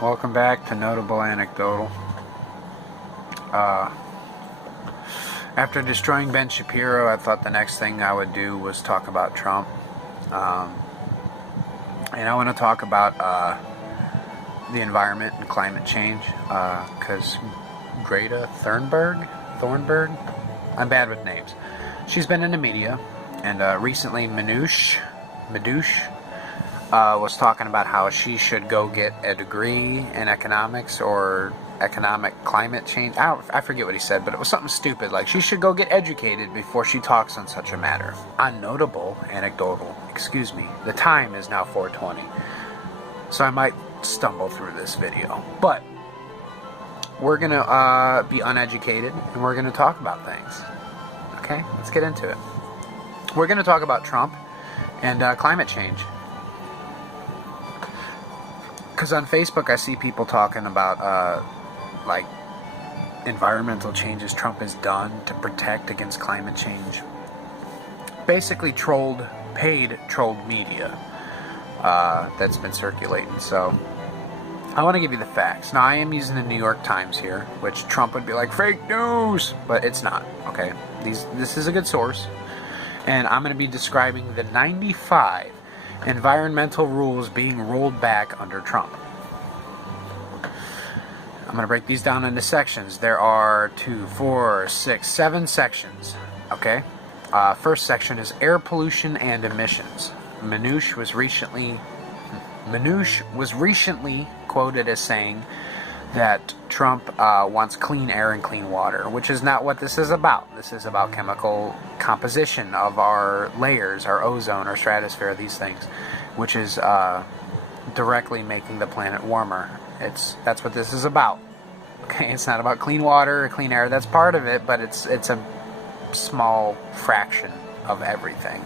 Welcome back to Notable Anecdotal. After destroying Ben Shapiro, I thought the next thing I would do was talk about Trump. And I want to talk about the environment and climate change, because Greta Thunberg, I'm bad with names. She's been in the media, and recently Manoush was talking about how she should go get a degree in economics or economic climate change. I forget what he said, but it was something stupid, like she should go get educated before she talks on such a matter. On Notable Anecdotal, the time is now 4:20, so I might stumble through this video, but we're gonna be uneducated and we're gonna talk about things. Okay, let's get into it. We're gonna talk about Trump and climate change. Because on Facebook I see people talking about like environmental changes Trump has done to protect against climate change. Basically paid trolled media that's been circulating. So I want to give you the facts. Now I am using the New York Times here, which Trump would be like fake news, but it's not. Okay, this is a good source, and I'm going to be describing the 95 environmental rules being rolled back under Trump. I'm going to break these down into sections. There are 2, 4, 6, 7 sections. Okay? First section is air pollution and emissions. Manoush was recently quoted as saying that Trump wants clean air and clean water, which is not what this is about. This is about chemical composition of our layers, our ozone, our stratosphere, these things, which is directly making the planet warmer. That's what this is about. Okay, it's not about clean water or clean air. That's part of it, but it's a small fraction of everything.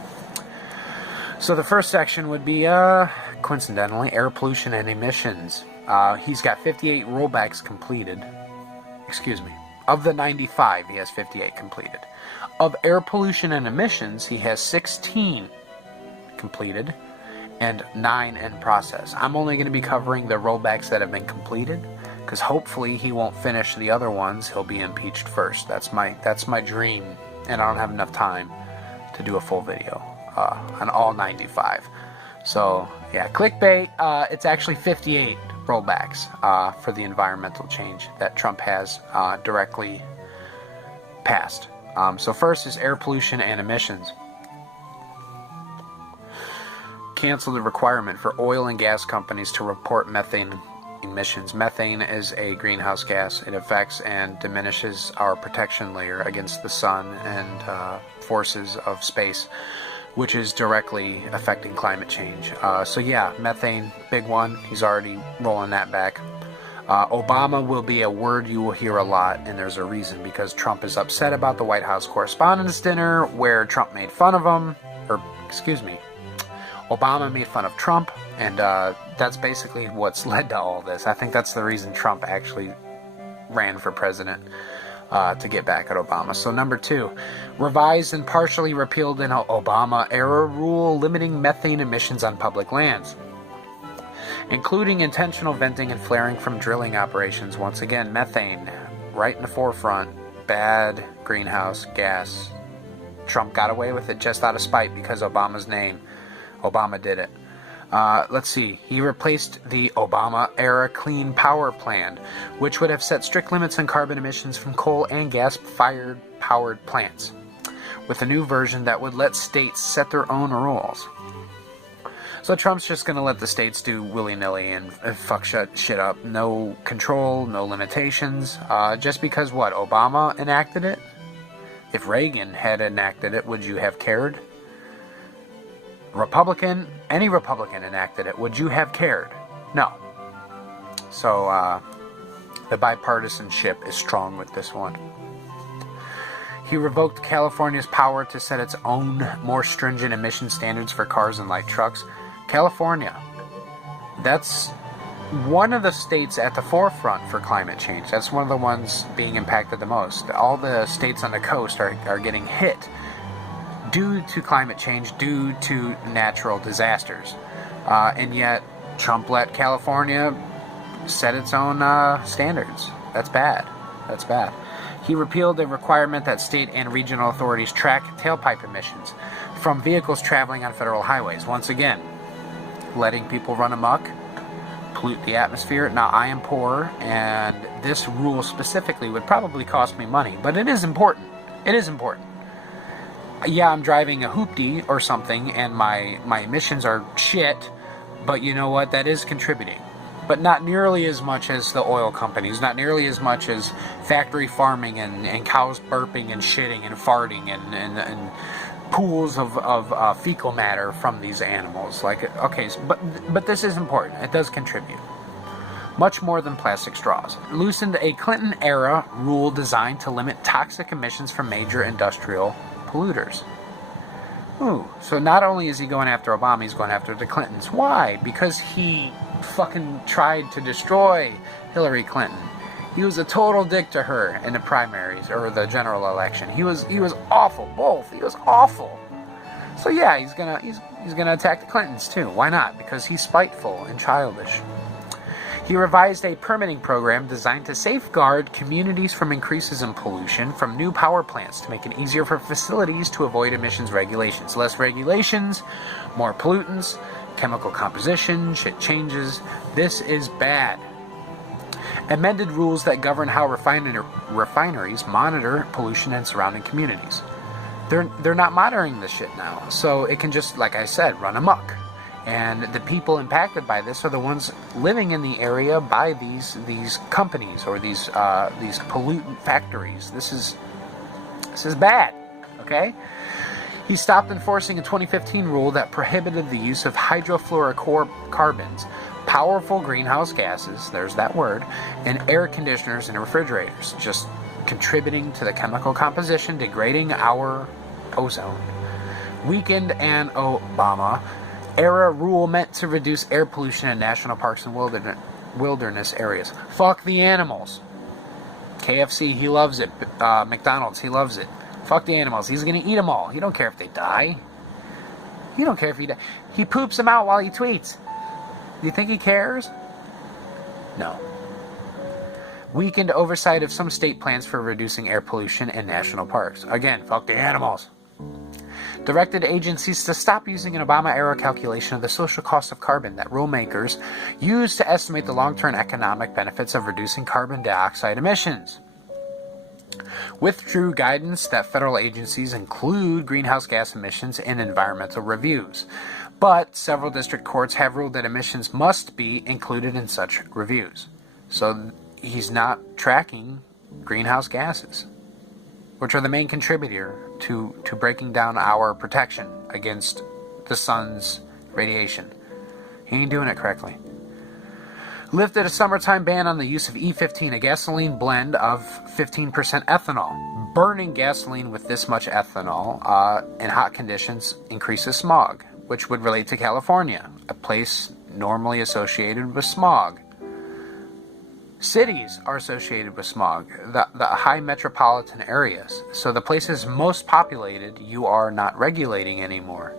So the first section would be, coincidentally, air pollution and emissions. He's got 58 rollbacks completed. Of the 95, he has 58 completed. Of air pollution and emissions, he has 16 completed and 9 in process. I'm only going to be covering the rollbacks that have been completed, because hopefully he won't finish the other ones. He'll be impeached first. That's my dream, and I don't have enough time to do a full video on all 95. So yeah, clickbait. It's actually 58 rollbacks for the environmental change that Trump has directly passed. So first is air pollution and emissions. Cancel the requirement for oil and gas companies to report methane emissions. Methane is a greenhouse gas. It affects and diminishes our protection layer against the sun and forces of space, which is directly affecting climate change. So yeah, methane, big one. He's already rolling that back. Obama will be a word you will hear a lot, and there's a reason, because Trump is upset about the White House Correspondents' Dinner, where Trump made fun of him, Obama made fun of Trump, and that's basically what's led to all this. I think that's the reason Trump actually ran for president, to get back at Obama. So number 2, revised and partially repealed an Obama-era rule limiting methane emissions on public lands, including intentional venting and flaring from drilling operations. Once again, methane right in the forefront. Bad greenhouse gas. Trump got away with it just out of spite because Obama's name. Obama did it. Let's see. He replaced the Obama-era Clean Power Plan, which would have set strict limits on carbon emissions from coal and gas-fired powered plants, with a new version that would let states set their own rules. So Trump's just going to let the states do willy-nilly and fuck shit up. No control, no limitations. Just because what? Obama enacted it? If Reagan had enacted it, would you have cared? Any Republican enacted it, would you have cared? No. So the bipartisanship is strong with this one. He revoked California's power to set its own more stringent emission standards for cars and light trucks. California, that's one of the states at the forefront for climate change. That's one of the ones being impacted the most. All the states on the coast are getting hit due to climate change, due to natural disasters. And yet Trump let California set its own standards. That's bad. That's bad. He repealed the requirement that state and regional authorities track tailpipe emissions from vehicles traveling on federal highways. Once again, letting people run amok, pollute the atmosphere. Now, I am poor, and this rule specifically would probably cost me money, but it is important. It is important. Yeah, I'm driving a hoopty or something, and my emissions are shit, but you know what? That is contributing. But not nearly as much as the oil companies, not nearly as much as factory farming and cows burping and shitting and farting and pools of fecal matter from these animals. Like, okay, but this is important. It does contribute. Much more than plastic straws. Loosened a Clinton-era rule designed to limit toxic emissions from major industrial polluters. Ooh, so not only is he going after Obama, he's going after the Clintons. Why? Because he fucking tried to destroy Hillary Clinton. He was a total dick to her in the primaries or the general election. He was awful. Both. He was awful. So yeah, he's gonna attack the Clintons too. Why not? Because he's spiteful and childish. He revised a permitting program designed to safeguard communities from increases in pollution from new power plants to make it easier for facilities to avoid emissions regulations. Less regulations, more pollutants, chemical composition, shit changes. This is bad. Amended rules that govern how refineries monitor pollution in surrounding communities. They're not monitoring this shit now, so it can just, like I said, run amok. And the people impacted by this are the ones living in the area by these companies or these pollutant factories. This is bad. Okay. He stopped enforcing a 2015 rule that prohibited the use of hydrofluorocarbons, powerful greenhouse gases, there's that word, and air conditioners and refrigerators, just contributing to the chemical composition, degrading our ozone. Weakened an Obama-era rule meant to reduce air pollution in national parks and wilderness areas. Fuck the animals. KFC, he loves it. McDonald's, he loves it. Fuck the animals. He's going to eat them all. He don't care if they die. He don't care if he die. He poops them out while he tweets. Do you think he cares? No. Weakened oversight of some state plans for reducing air pollution in national parks. Again, fuck the animals. Directed agencies to stop using an Obama-era calculation of the social cost of carbon that rulemakers use to estimate the long-term economic benefits of reducing carbon dioxide emissions. Withdrew guidance that federal agencies include greenhouse gas emissions in environmental reviews, but several district courts have ruled that emissions must be included in such reviews. So he's not tracking greenhouse gases, which are the main contributor to breaking down our protection against the sun's radiation. He ain't doing it correctly. Lifted a summertime ban on the use of E15, a gasoline blend of 15% ethanol. Burning gasoline with this much ethanol in hot conditions increases smog, which would relate to California, a place normally associated with smog. Cities are associated with smog, the high metropolitan areas. So the places most populated, you are not regulating anymore,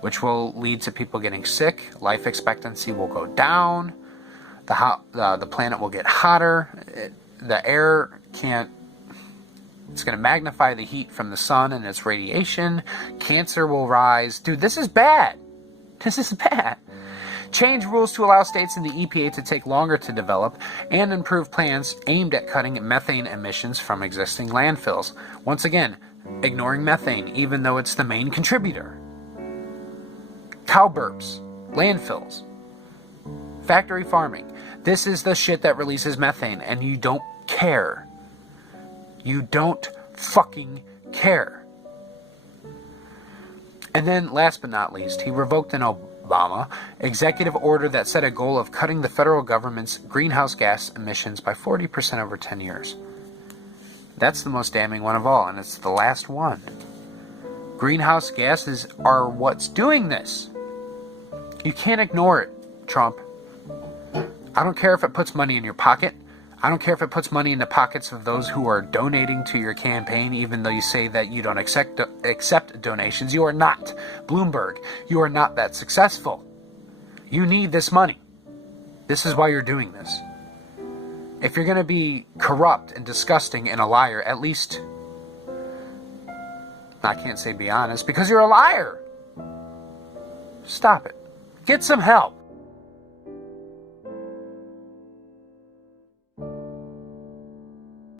which will lead to people getting sick. Life expectancy will go down. The planet will get hotter. The air can't. It's going to magnify the heat from the sun and its radiation. Cancer will rise. Dude, this is bad. This is bad. Change rules to allow states and the EPA to take longer to develop and improve plans aimed at cutting methane emissions from existing landfills. Once again, ignoring methane, even though it's the main contributor. Cow burps, landfills, factory farming. This is the shit that releases methane, and you don't care. You don't fucking care. And then, last but not least, he revoked an Obama executive order that set a goal of cutting the federal government's greenhouse gas emissions by 40% over 10 years. That's the most damning one of all, and it's the last one. Greenhouse gases are what's doing this. You can't ignore it, Trump. I don't care if it puts money in your pocket. I don't care if it puts money in the pockets of those who are donating to your campaign, even though you say that you don't accept donations. You are not Bloomberg. You are not that successful. You need this money. This is why you're doing this. If you're going to be corrupt and disgusting and a liar, at least, I can't say be honest, because you're a liar. Stop it. Get some help.